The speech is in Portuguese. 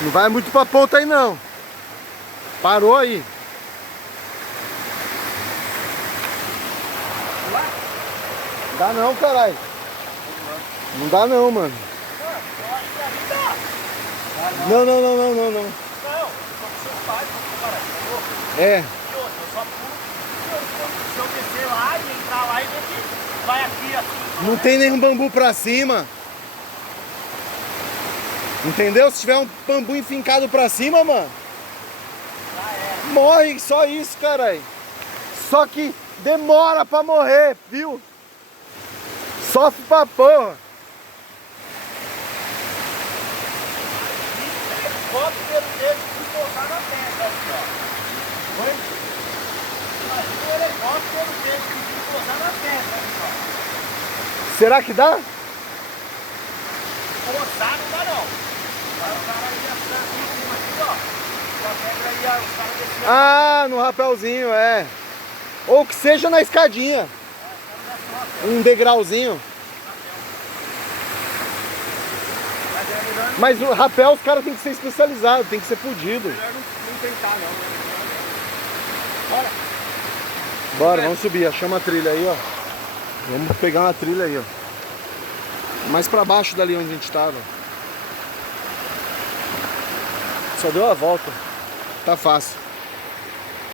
Não vai muito pra ponta aí não. Parou aí. Dá não, caralho. Não dá não, mano. Não, não, não, não, não, não. Não, só que você faz, cara. É. E outra, eu só pulo. Se eu descer lá e entrar lá e ver que vai aqui assim. Não tem nenhum bambu pra cima. Entendeu? Se tiver um bambu enfincado pra cima, mano, morre, só isso, caralho. Só que demora pra morrer, viu? Sofre pra porra. Helicóptero dele que pousar na terra, aqui, ó. Oi? Imagina o helicóptero dele que pousar na terra, aqui, ó. Será que dá? Pousar não dá não. Aí o cara ia ficar aqui em cima, aqui, ó. Com a pedra aí, os caras desciam. Ah, no rapelzinho, é. Ou que seja na escadinha. Um degrauzinho. Mas o rapel os caras tem que ser especializados, tem que ser fudido. Melhor não tentar não, né? Bora. Bora, vamos subir, chama a trilha aí, ó. Vamos pegar uma trilha aí, ó. Mais pra baixo dali onde a gente tava. Só deu a volta. Tá fácil.